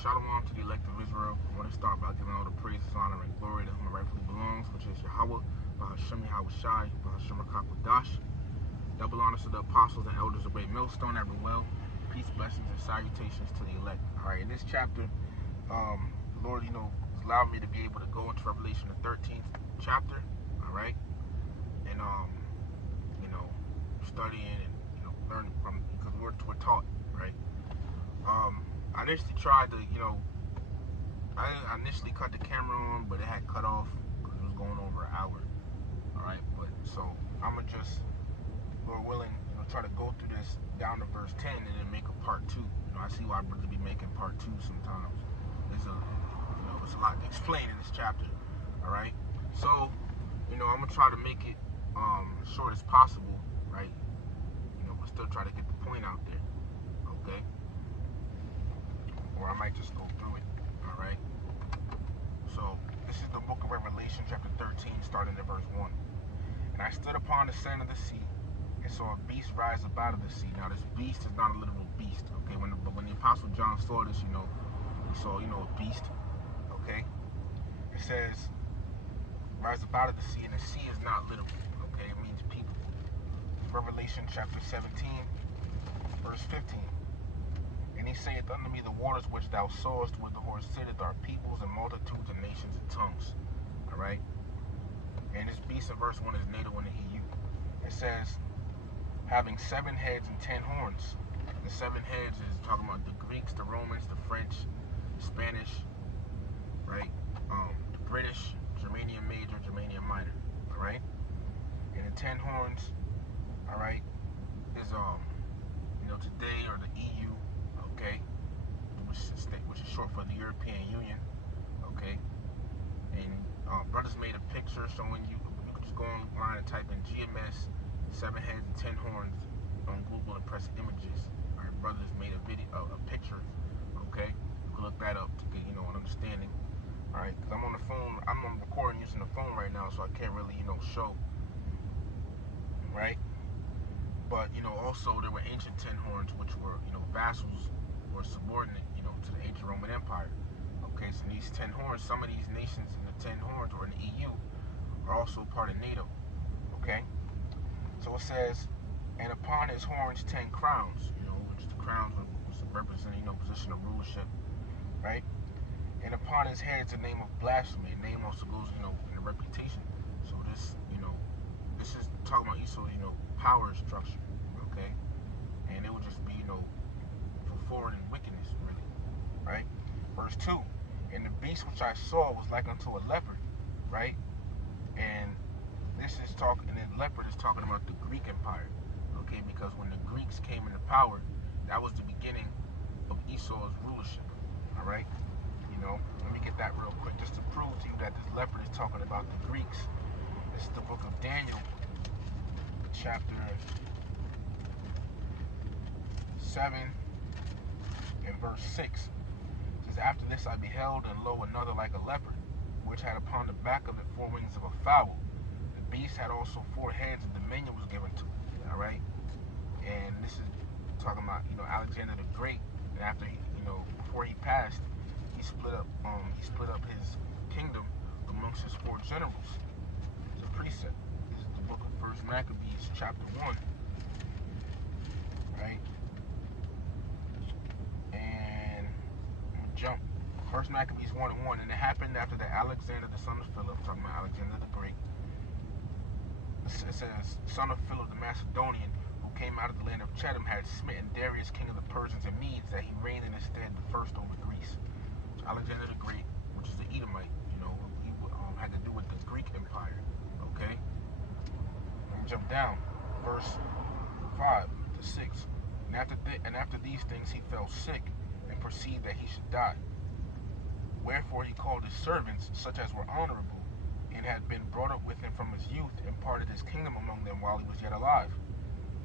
Shalom to the elect of Israel. I want to start by giving all the praise, honor, and glory to whom it rightfully belongs, which is Yahweh, Bahashem Yahweh Shai, Bahashem Rakakwadash. Double honors to the apostles and elders of Great Millstone, ever well. Peace, blessings, and salutations to the elect. All right, in this chapter, the Lord, has allowed me to be able to go into Revelation, the 13th chapter, all right, and, studying and, learning from, because we're taught, right? I initially tried to, I initially cut the camera on, but it had cut off because it was going over an hour. All right, but so I'm gonna just, Lord willing, try to go through this down to verse 10 and then make a part 2. I see why brothers be making part 2 sometimes. There's it's a lot to explain in this chapter. All right, so I'm gonna try to make it short as possible, right? But still try to get the point out there. Okay. Or I might just go through it, all right? So, this is the book of Revelation, chapter 13, starting at verse 1. And I stood upon the sand of the sea, and saw a beast rise up out of the sea. Now, this beast is not a literal beast, okay? But when the Apostle John saw this, he saw, a beast, okay? It says, rise up out of the sea, and the sea is not literal, okay? It means people. It's Revelation, chapter 17, verse 15. And he saith unto me, the waters which thou sawest where the horse sitteth are peoples and multitudes and nations and tongues. Alright? And this beast in verse 1 is NATO in the EU. It says, having 7 heads and 10 horns. The 7 heads is talking about the Greeks, the Romans, the French, Spanish, right? The British, Germanium Major, Germanium Minor. Alright? And the 10 horns, alright, is today, or the EU, okay, which is short for the European Union, okay, and brothers made a picture showing you could just go online and type in GMS 7 heads and 10 horns on Google and press images. All right, brothers made a picture, okay, you can look that up to get an understanding. All right, because I'm on the phone, I'm recording using the phone right now, so I can't really show, right? But, also there were ancient 10 horns, which were, vassals or subordinate, to the ancient Roman Empire. Okay, so these 10 horns, some of these nations in the 10 horns or in the EU are also part of NATO. Okay? So it says, and upon his horns 10 crowns, which the crowns was representing, position of rulership, right? And upon his heads a name of blasphemy. A name also goes, in the reputation. So this, this is talking about Esau's, power structure, okay? And it would just be, for forward and wickedness, really, right? Verse 2, and the beast which I saw was like unto a leopard, right? And this is talking, and then leopard is talking about the Greek Empire, okay? Because when the Greeks came into power, that was the beginning of Esau's rulership, all right? Let me get that real quick just to prove to you that this leopard is talking about the Greeks. This is the book of Daniel, chapter 7 and verse 6. It says, after this I beheld, and lo, another like a leopard, which had upon the back of it 4 wings of a fowl. The beast had also 4 heads, and dominion was given to it. All right, and this is talking about Alexander the Great. And after he, before he passed, he split up his kingdom amongst his 4 generals. It's a precept. This is the book of First Maccabees, chapter 1. Right? And I'm gonna jump. First Maccabees 1:1. And it happened after that Alexander the son of Philip, talking about Alexander the Great. It says, son of Philip the Macedonian, who came out of the land of Chedum, had smitten Darius, king of the Persians and Medes, that he reigned in his stead the first over Greece. So Alexander the Great, which is the Edomite, he had to do with the Greek Empire. Okay? I'm gonna jump down. Verse 5 to 6. And after these things he fell sick, and perceived that he should die. Wherefore he called his servants, such as were honorable, and had been brought up with him from his youth, and parted his kingdom among them while he was yet alive.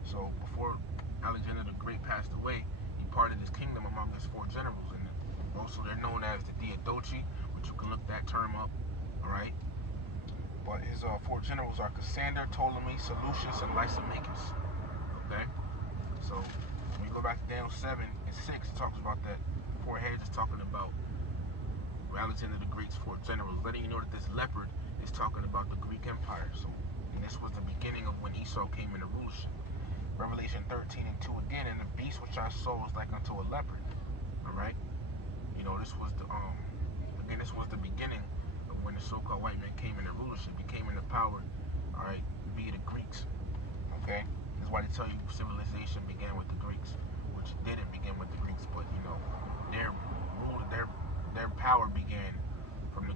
So before Alexander the Great passed away, he parted his kingdom among his 4 generals, and also they're known as the Diadochi, which you can look that term up. All right. But his 4 generals are Cassander, Ptolemy, Seleucus, and Lysimachus. Okay. So when you go back to Daniel 7 and 6, it talks about that four heads is talking about Alexander the Great's four generals, letting you know that this leopard is talking about the Greek Empire. So, and this was the beginning of when Esau came into rulership. Revelation 13:2 again, and the beast which I saw was like unto a leopard. All right, you know, this was the again, this was the beginning of when the so-called white man came into rulership, became into power. All right, via the Greeks. Okay, that's why they tell you civilization began with the Greeks, which didn't begin with the Greeks, but you know, their rule, their power began from the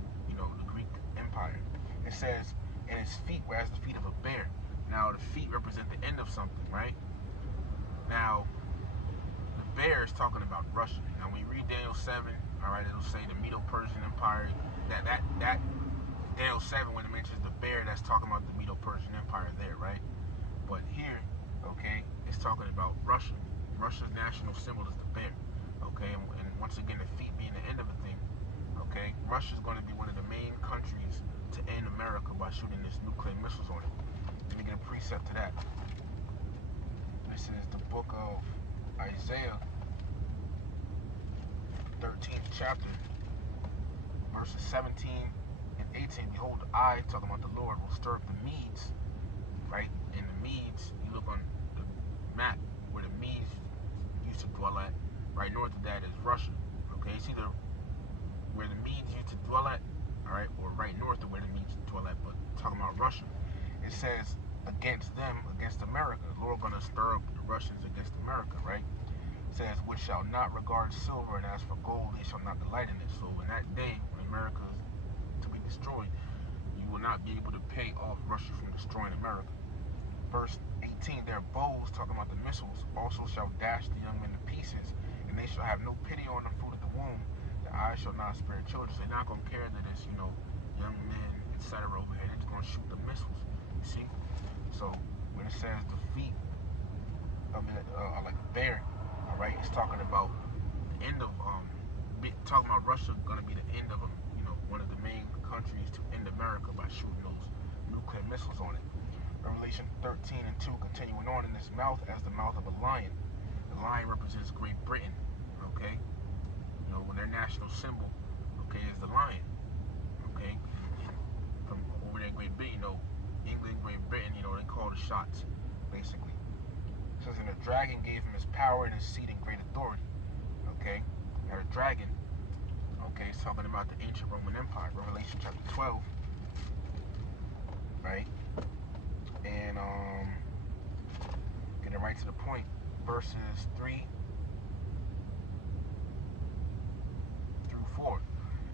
the Greek Empire. It says, and his feet were as the feet of a bear. Now the feet represent the end of something, right? Now the bear is talking about Russia. Now when you read Daniel 7, all right, it'll say the Medo-Persian Empire. That Daniel 7, when it mentions the bear, that's talking about the Medo-Persian Empire there, right? But here, okay, it's talking about Russia. Russia's national symbol is the bear, okay? And once again, the feet being the end of a thing, okay? Russia's going to be one of the main countries to end America by shooting this nuclear missiles on it. Let me get a precept to that. This is the book of Isaiah, 13th chapter, verses 17 and 18. Behold, I, talking about the Lord, will stir up the Medes, right? And the Medes, you look on the map where the Medes used to dwell at, right north of that is Russia. Okay, it's either where the Medes used to dwell at, all right, or right north of where the Medes dwell at, but talking about Russia. It says, against them, against America. The Lord going to stir up the Russians against America, right? It says, which shall not regard silver, and as for gold, they shall not delight in it. So in that day, when America is to be destroyed, you will not be able to pay off Russia from destroying America. Verse 18, their bows, talking about the missiles, also shall dash the young men to pieces, and they shall have no pity on the fruit of the womb. The eyes shall not spare children. So they're not going to care that it's, young men, etc. over here. They're just going to shoot the missiles. You see? So when it says the feet of it are like a bear, all right, it's talking about the end of talking about Russia going to be the end of one of the main countries to end America by shooting those nuclear missiles on it. Revelation 13:2, continuing on, in his mouth as the mouth of a lion. The lion represents Great Britain. Okay, their national symbol, okay, is the lion. Okay, from over there, Great Britain, England, Great Britain, they call the shots, basically. It says, and the dragon gave him his power and his seat and great authority. Okay, now the dragon, okay, it's talking about the ancient Roman Empire, Revelation chapter 12, right? And getting right to the point, verses 3 through 4.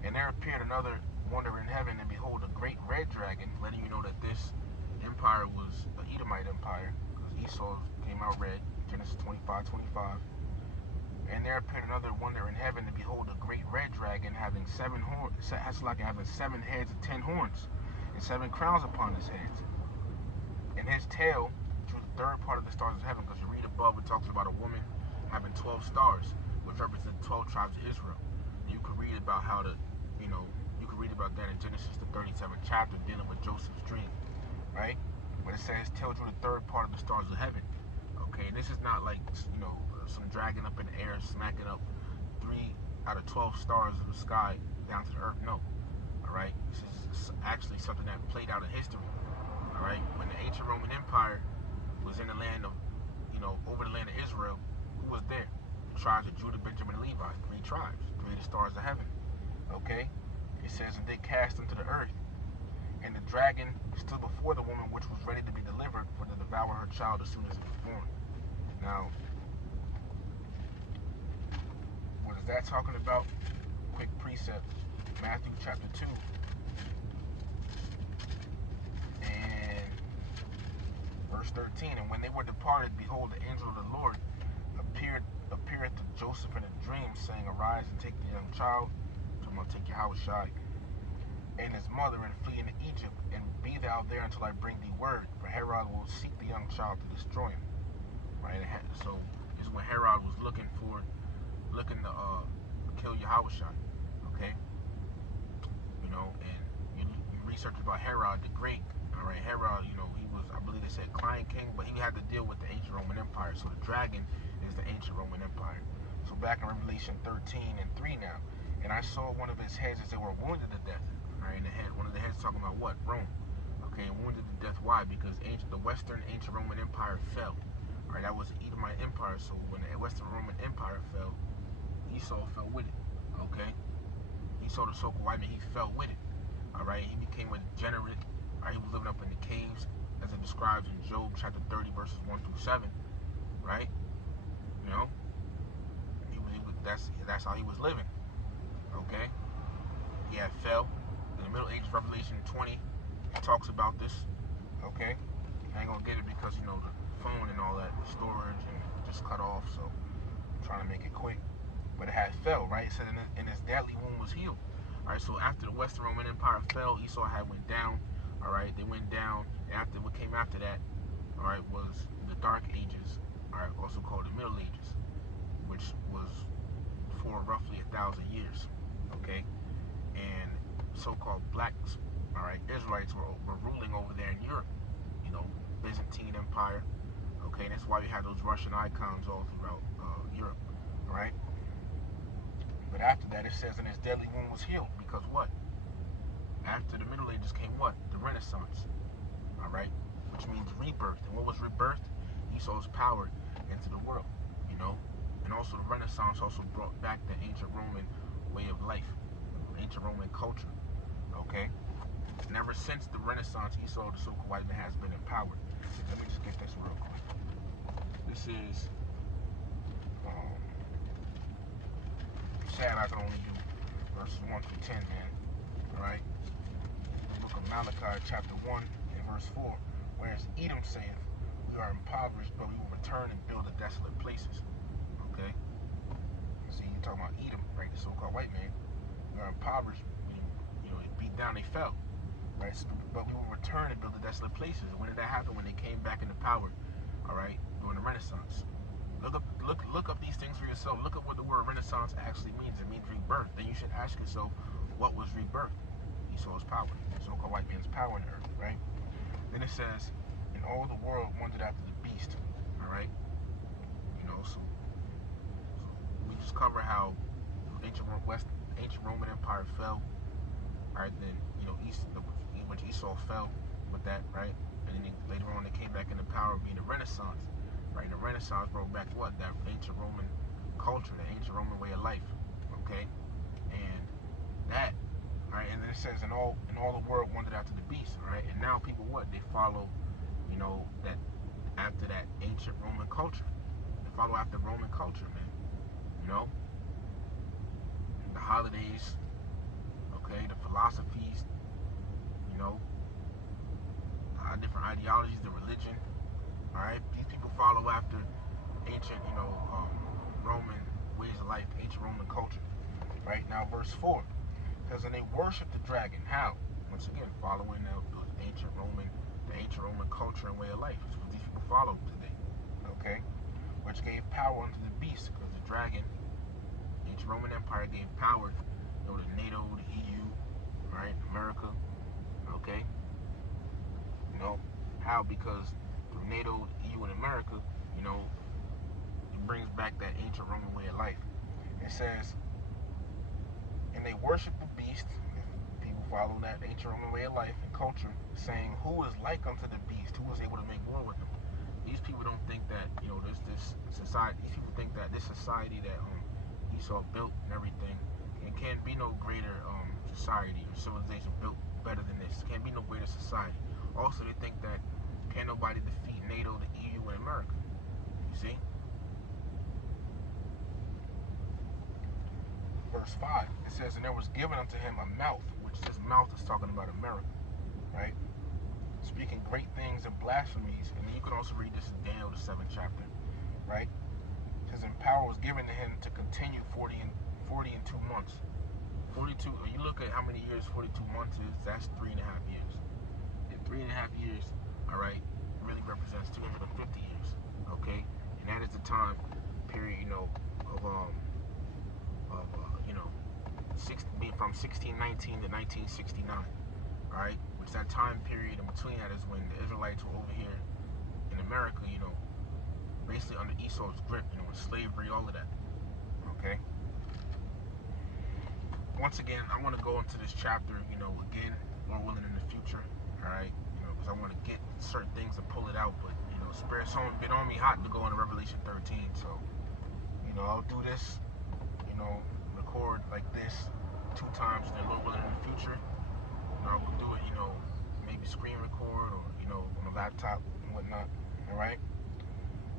And there appeared another wonder in heaven, and behold, a great red dragon, letting you know that this empire was the Edomite empire, because Esau came out red, Genesis 25:25. And there appeared another wonder in heaven, and behold, a great red dragon having 7 horns, having 7 heads and 10 horns, and 7 crowns upon his heads. And his tail drew the third part of the stars of heaven, because you read above, it talks about a woman having 12 stars, which represent 12 tribes of Israel. And you could read about how you could read about that in Genesis, the 37th chapter, dealing with Joseph's dream, right? But it says, tail drew the third part of the stars of heaven. Okay, and this is not like, some dragon up in the air smacking up 3 out of 12 stars of the sky down to the earth. No. All right, this is actually something that played out in history. All right, when the ancient Roman Empire was in the land of, over the land of Israel, who was there? The tribes of Judah, Benjamin, and Levi, 3 tribes, 3 of the stars of heaven. Okay, it says, and they cast them to the earth, and the dragon stood before the woman which was ready to be delivered, for to devour her child as soon as it was born. Now, what is that talking about? Quick precept, Matthew chapter 2, and verse 13. And when they were departed, behold, the angel of the Lord appeared to Joseph in a dream, saying, arise and take the young child, so I'm going to take Yahushua and his mother, and flee into Egypt, and be thou there until I bring thee word, for Herod will seek the young child to destroy him. Right? So this is when Herod was looking to kill Yahushua. Okay? And you research about Herod the Great. All right, Herod, he was, I believe they said, Client King, but he had to deal with the ancient Roman Empire. So the dragon is the ancient Roman Empire. So back in Revelation 13 and 3 now. And I saw one of his heads as they were wounded to death. Right, in the head. One of the heads talking about what? Rome. Okay, wounded to death. Why? Because the Western ancient Roman Empire fell. All right, that was the Edomite Empire. So when the Western Roman Empire fell, Esau fell with it. Okay, Esau, the so-called white man, he fell with it. All right, he became a degenerate. All right, he was living up in the caves, as it describes in Job chapter 30, verses 1 through 7. Right, you know, that's how he was living. Okay, he had fell. In the Middle Ages, Revelation 20 talks about this. Okay, I ain't gonna get it because the phone and all that storage and just cut off. So I'm trying to make it quick. But it had fell, right? It said and his deadly wound was healed. All right, so after the Western Roman Empire fell, Esau had went down. All right, they went down. After what came after that, all right, was the Dark Ages. All right, also called the Middle Ages, which was for roughly 1,000 years. Okay, and so-called blacks, all right, Israelites were ruling over there in Europe. Byzantine Empire. Okay, and that's why we have those Russian icons all throughout Europe. All right. But after that, it says, and his deadly wound was healed. Because what? After the Middle Ages came what? The Renaissance. All right? Which means rebirth. And what was rebirth? Esau's power into the world. And also the Renaissance also brought back the ancient Roman way of life. Ancient Roman culture. Okay? And ever since the Renaissance, Esau, the so-called white man, has been empowered. Let me just get this real quick. This is sad I can only do verses 1 through 10, man. Alright? The book of Malachi, chapter 1 and verse 4. Whereas Edom saith, we are impoverished, but we will return and build the desolate places. Okay? See, you're talking about Edom, right? The so-called white man. We are impoverished, they beat down, they fell. Right? But we will return and build the desolate places. And when did that happen? When they came back into power, alright, during the Renaissance. Look up these things for yourself. Look up what the word Renaissance actually means. It means rebirth. Then you should ask yourself, what was rebirth? Esau's power, so-called white man's power on earth, right? Then it says, and all the world wondered after the beast, all right? So we just cover how ancient Roman Empire fell, all right? Then which Esau fell with that, right? And then later on they came back into power, being the Renaissance. Right, the Renaissance brought back what? That ancient Roman culture, the ancient Roman way of life. Okay? And that, right, and then it says, and all the world wondered after the beast, right? And now people what? They follow, that after that ancient Roman culture. They follow after Roman culture, man. The holidays, okay, the philosophies, different ideologies, the religion. Alright, these people follow after ancient, Roman ways of life, ancient Roman culture. Right now, verse 4 says, and they worship the dragon. How? Once again, following the ancient Roman culture and way of life. That's what these people follow today. Okay, which gave power unto the beast, because the dragon, ancient Roman Empire, gave power to NATO, the EU, right, America. Okay, how? Because through NATO, EU, and America, it brings back that ancient Roman way of life. It says, and they worship the beast. People follow that ancient Roman way of life and culture, saying, who is like unto the beast? Who is able to make war with them? These people don't think that, there's this society. These people think that this society that Esau built and everything, it can't be no greater society or civilization built better than this. Can't be no greater society. Also, they think that can't nobody defeat NATO, the EU, and America. You see? Verse 5, it says, and there was given unto him a mouth, which this mouth is talking about America, right? Speaking great things and blasphemies. And you can also read this in Daniel, the 7th chapter, right? It says, and power was given to him to continue 40 and 2 months. 42, you look at how many years 42 months is, that's 3.5 years. And 3.5 years, all right, really represents 250 years, okay? And that is the time period, being from 1619 to 1969, all right? Which that time period in between that is when the Israelites were over here in America, basically under Esau's grip, slavery, all of that, Okay. Once again, I want to go into this chapter, again, more willing in the future. All right. Because I want to get certain things and pull it out, but Spirit's been on me hot to go into Revelation 13. So, I'll do this, record like this 2 times, and then Lord willing in the future, I'll do it, maybe screen record or, on a laptop and whatnot. All right.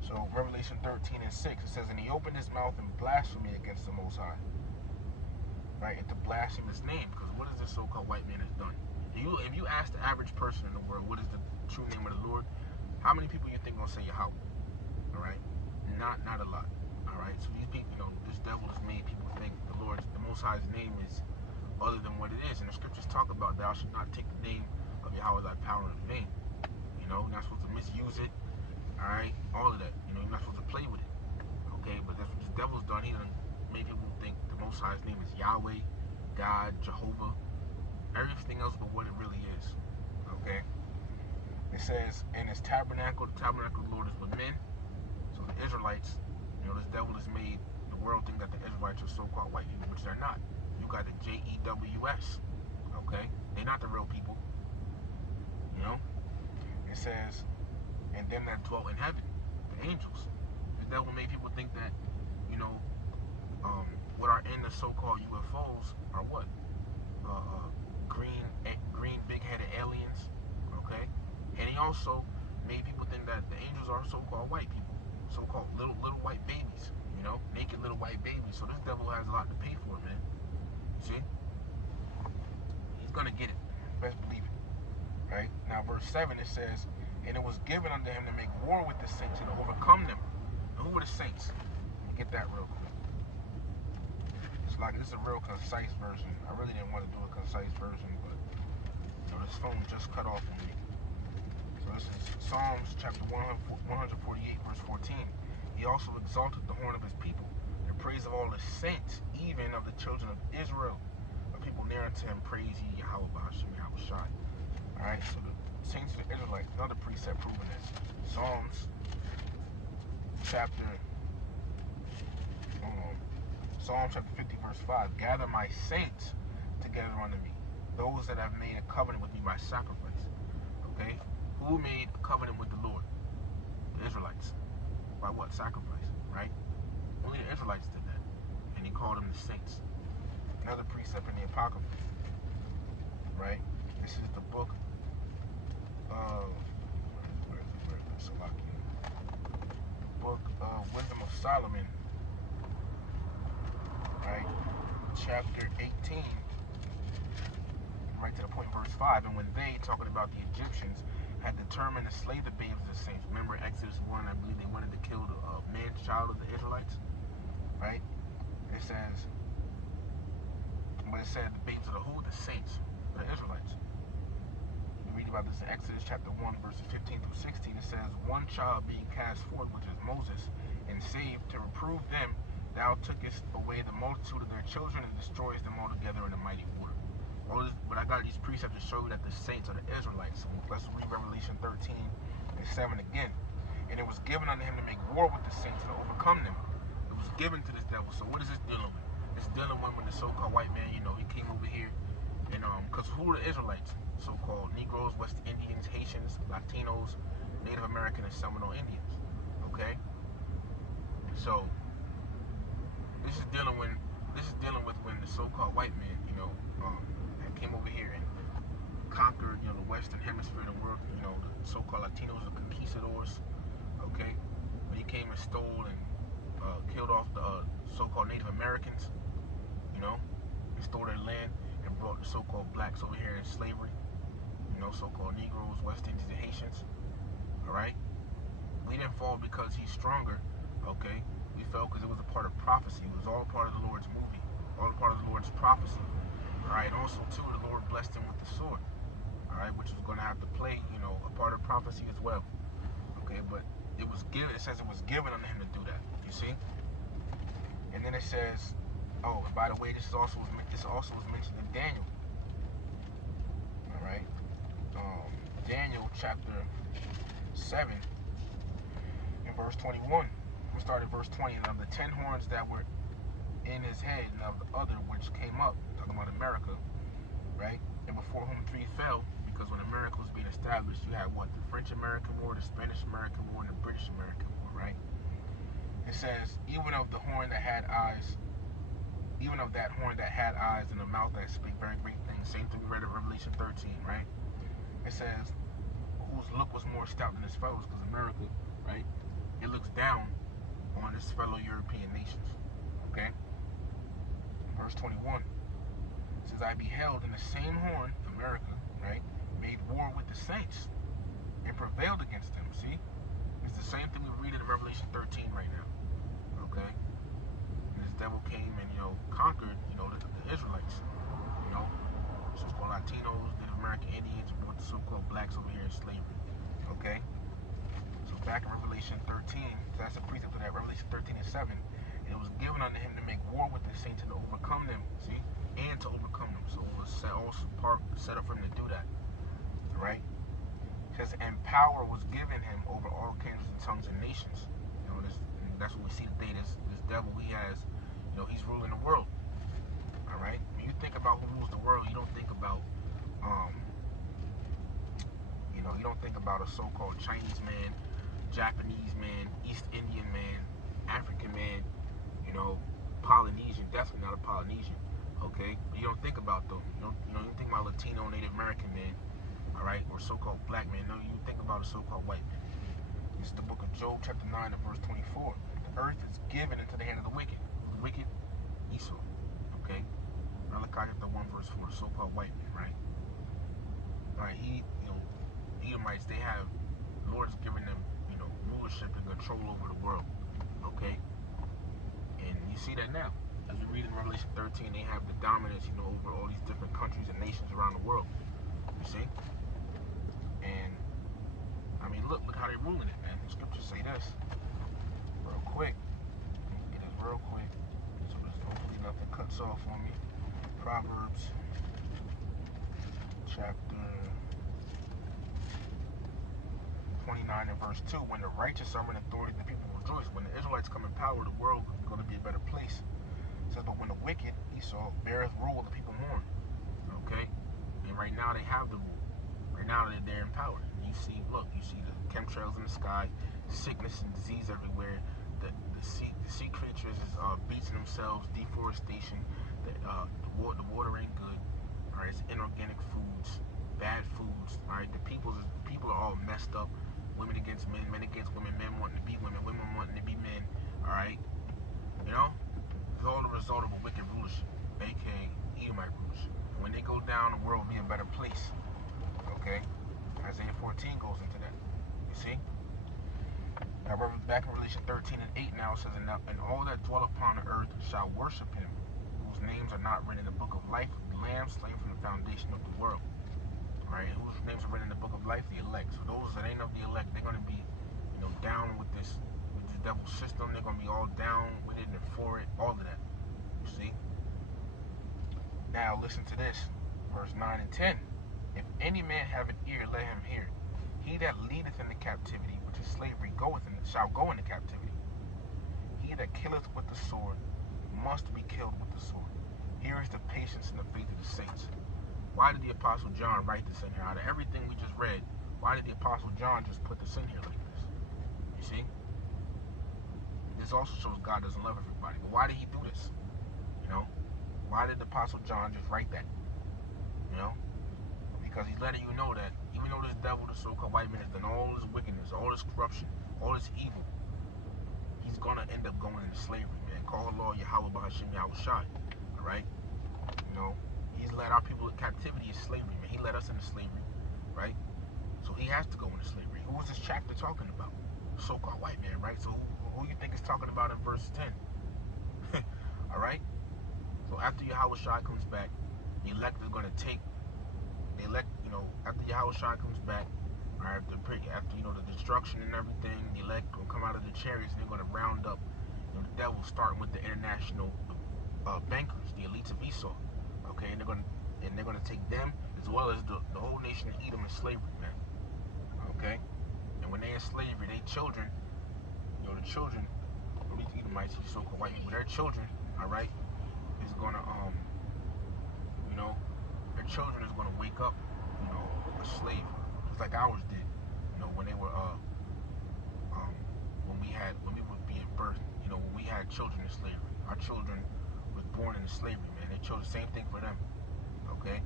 So Revelation 13 and 6, it says, and he opened his mouth in blasphemy against the Most High. Right, and to blaspheme his name, because what is this so-called white man has done? If you ask the average person in the world, what is the true name of the Lord? How many people you think gonna say Yahweh? All right, not a lot. All right, so these people, this devil has made people think the Most High's name is other than what it is, and the scriptures talk about thou should not take the name of Yahweh thy power in vain. You're not supposed to misuse it. All right, all of that. You're not supposed to play with it. Okay, but that's what this devil's done. He done made people think the Most High's name is Yahweh, God, Jehovah, everything else but what it really is. Okay. It says, in his tabernacle, the tabernacle of the Lord is with men. So the Israelites, this devil has made the world think that the Israelites are so-called white people, which they're not. You got the JEWS. Okay? They're not the real people. It says, and them that dwell in heaven, the angels. The devil made people think that, what are in the so-called UFOs are what? Green big-headed aliens. Okay? And he also made people think that the angels are so-called white people, so-called little white babies, naked little white babies. So this devil has a lot to pay for, man. See? He's gonna get it. Best believe it. Right? Now, verse 7, it says, and it was given unto him to make war with the saints and to overcome them. And who were the saints? Get that real quick. It's like this is a real concise version. I really didn't want to do a concise version, but this phone just cut off on me. So this is Psalms chapter 148, verse 14. He also exalted the horn of his people, in praise of all his saints, even of the children of Israel. The people near unto him praise ye Yahweh Ba'ashem Yahweh Shai. Alright, so the saints of the Israelites, another precept proving this. Psalms chapter 50, verse 5. Gather my saints together unto me, those that have made a covenant with me by sacrifice. Okay? Who made a covenant with the Lord? The Israelites. By what? Sacrifice, right? Only the Israelites did that. And he called them the saints. Another precept in the Apocrypha. Right? This is the book of the book of Wisdom of Solomon. Right? Chapter 18. Right to the point, verse 5. And when they, talking about the Egyptians, had determined to slay the babes of the saints. Remember Exodus 1, I believe they wanted to kill the man-child of the Israelites. Right? It says, but it said the babes of the who? The saints, the Israelites. You read about this in Exodus chapter 1, verses 15 through 16. It says, one child being cast forth, which is Moses, and saved, to reprove them, thou tookest away the multitude of their children and destroyest them altogether in a mighty water. But I got these precepts to show you that the saints are the Israelites. So let's read Revelation 13 and 7 again. And it was given unto him to make war with the saints and to overcome them. It was given to this devil. So what is this dealing with? It's dealing with the so-called white man. He came over here, and because who are the Israelites? So-called Negroes, West Indians, Haitians, Latinos, Native American, and Seminole Indians. Okay. So this is dealing with when the so-called white man, came over here and conquered, the Western Hemisphere of the world, the so-called Latinos, the conquistadors, okay? When he came and stole and killed off the so-called Native Americans, and stole their land and brought the so-called blacks over here in slavery, so-called Negroes, West Indians, and Haitians, all right? We didn't fall because he's stronger, okay? We fell because it was a part of prophecy. It was all part of the Lord's movie, all a part of the Lord's prophecy. All right, also too, the Lord blessed him with the sword. All right, which was going to have to play, a part of prophecy as well. Okay, but it was given. It says it was given unto him to do that. You see? And then it says, oh, and by the way, this also was mentioned in Daniel. All right, Daniel chapter 7, in verse 21. We start at verse 20. And of the 10 horns that were in his head and of the other which came up, talking about America, right? And before whom three fell, because when America was being established, you had what? The French-American War, the Spanish-American War, and the British-American War, right? It says, even of the horn that had eyes, even of that horn that had eyes and a mouth that spake very great things. Same thing we read in Revelation 13, right? It says, whose look was more stout than his fellows, because America, right? It looks down on its fellow European nations, okay? Verse 21 says, I beheld in the same horn, America, right, made war with the saints and prevailed against them. See? It's the same thing we read in Revelation 13 right now, okay? And this devil came and, conquered, the Israelites, so-called Latinos, Native American Indians, and brought the so-called blacks over here in slavery, okay? So back in Revelation 13, so that's a precept to that, Revelation 13 and 7, and it was given unto him to make war with the saints and to overcome them, see? And to overcome them. So it was set up for him to do that. Right? It says, and power was given him over all kindreds and tongues and nations. That's what we see today. This devil, he has, he's ruling the world. All right? When you think about who rules the world, you don't think about, you don't think about a so-called Chinese man, Japanese man, East Indian man, African man, Polynesian, definitely not a Polynesian. Okay, you don't think about them. You think about Latino, Native American men, all right, or so-called black men. No, you think about a so-called white man. This is the book of Job, chapter 9, and verse 24. The earth is given into the hand of the wicked. The wicked, Esau. Okay, Malachi chapter 1, verse 4. So-called white men, right? All right, Edomites, they have, the Lord has given them, rulership and control over the world. Okay, and you see that now. As we read in Revelation 13, they have the dominance, over all these different countries and nations around the world. You see? And, I mean, look how they're ruling it, man. The scriptures say this real quick. It is real quick. So there's hopefully nothing cuts off on me. Proverbs, chapter 29 and verse 2. When the righteous are in authority, the people rejoice. When the Israelites come in power, the world is going to be a better place. It says, but when the wicked, Esau, beareth rule, the people mourn. Okay? And right now they have the rule. Right now they're in power. You see the chemtrails in the sky, sickness and disease everywhere. The sea creatures is beating themselves, deforestation. The water ain't good. All right, it's inorganic foods, bad foods. All right, the people are all messed up. Women against men, men against women, men wanting to be women, women wanting to be men. All right, it's all the result of a wicked rulership, aka Edomite rulership. And when they go down, the world will be a better place. Okay? Isaiah 14 goes into that. You see? Now, back in Revelation 13 and 8 now, it says, and all that dwell upon the earth shall worship him, whose names are not written in the book of life of the Lamb slain from the foundation of the world. Right? Whose names are written in the book of life? The elect. So those that ain't of the elect, they're going to be, down with this devil's system. They're going to be all down with it and for it, all of that. You see? Now, listen to this. Verse 9 and 10. If any man have an ear, let him hear. He that leadeth into captivity, which is slavery, shall go into captivity. He that killeth with the sword must be killed with the sword. Here is the patience and the faith of the saints. Why did the Apostle John write this in here? Out of everything we just read, why did the Apostle John just put this in here like this? You see? This also shows God doesn't love everybody. But why did he do this? Why did the Apostle John just write that? Because he's letting you know that even though this devil, the so-called white man, has done all this wickedness, all this corruption, all this evil, he's going to end up going into slavery, man. Call the Lord Yahweh Bahashim Yahushai. Alright? He's led our people into captivity as slavery, man. He led us into slavery, right? So he has to go into slavery. Who was this chapter talking about? So-called white man, right? So who you think is talking about in verse 10? Alright? So after Yahushua comes back, the elect are going to take, after Yahushua comes back, or after the destruction and everything, the elect will come out of the chariots and they're going to round up, the devil, starting with the international bankers, the elites of Esau. Okay, and they're gonna take them as well as the whole nation of Edom in slavery, man. Okay, and when they're in slavery, they children, the children of these Edomites, these so-called white people, their children all right, is gonna you know, their children is gonna wake up, you know, a slave, just like ours did, you know, when they were um when we were being birthed, you know, when we had children in slavery. Our children was born into slavery, man. They chose the same thing for them. Okay?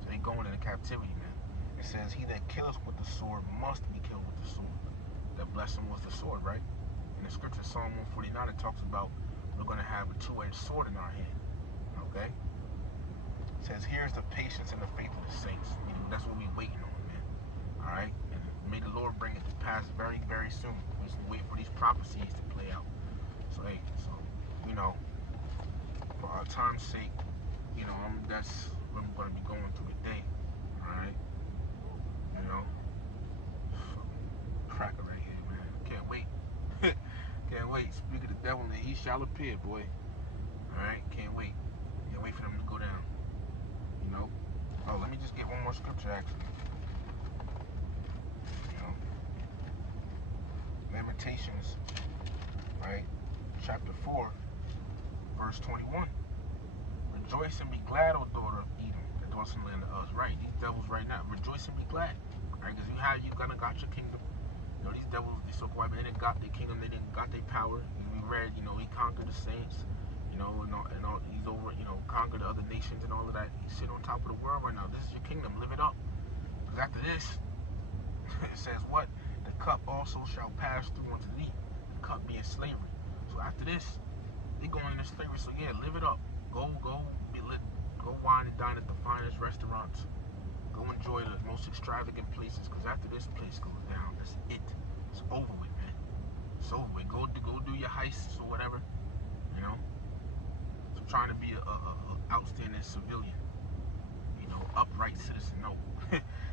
So they going into captivity, man. It says, he that killeth with the sword must be killed with the sword. That blessing was the sword, right? In the scripture, Psalm 149, it talks about we're going to have a two-edged sword in our hand. Okay? It says, here's the patience and the faith of the saints. You know, that's what we're waiting on, man. All right? And may the Lord bring it to pass very, very soon. We just wait for these prophecies to play out. So, hey, you know, for our time's sake, you know, that's what I'm going to be going through today. All right? You know, cracker right here, man. Can't wait. Can't wait. Speak of the devil, and he shall appear, boy. All right? Can't wait. Can't wait for them to go down. You know? Oh, let me just get one more scripture, actually. You know? Lamentations, right? Chapter 4, verse 21. Rejoice and be glad, O daughter of Edom, that dwells in the land of Uz. Right, these devils right now. Rejoice and be glad. Right, because you got your kingdom. You know, these devils, these so-called, they didn't got their kingdom, they didn't got their power. We read, you know, he conquered the saints, you know, and all, he's over, you know, conquered the other nations and all of that. He's sitting on top of the world right now. This is your kingdom. Live it up. Because after this, it says what? The cup also shall pass through unto thee. The cup being slavery. So after this, they going into slavery. So yeah, live it up. Go be lit. Go wine and dine at the finest restaurants. Go enjoy the most extravagant places. Because after this place goes down, that's it. It's over with, man. It's over with. Go do your heists or whatever. You know. So trying to be a outstanding civilian. You know, upright citizen. No,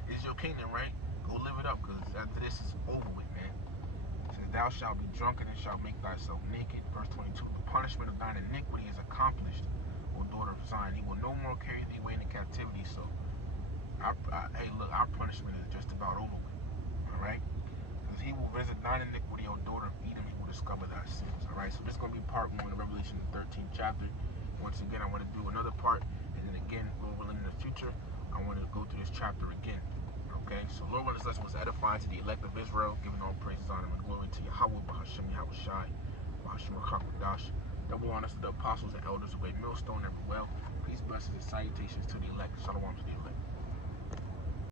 it's your kingdom, right? Go live it up. Because after this is over with, man. It says, thou shalt be drunken and shalt make thyself naked. Verse 22. The punishment of thine iniquity is accomplished, O daughter of Zion. He will no more carry thee away into captivity. So, hey, look, our punishment is just about over with. All right? Because he will visit thine iniquity, O daughter of Edom. He will discover thy sins. All right? So this is going to be part 1 of Revelation, the 13th chapter. Once again, I want to do another part. And then again, Lord willing, in the future, I want to go through this chapter again. Okay? So, Lord willing, this lesson was edifying to the elect of Israel, giving all praises, honor, and glory to Yahweh, Bahashem, Yahweh Shai, Bahashem, Rakakwadash. Double honors to the apostles and elders of Great Millstone, Every Well. Peace, blessings, and salutations to the elect. Shalom to the elect.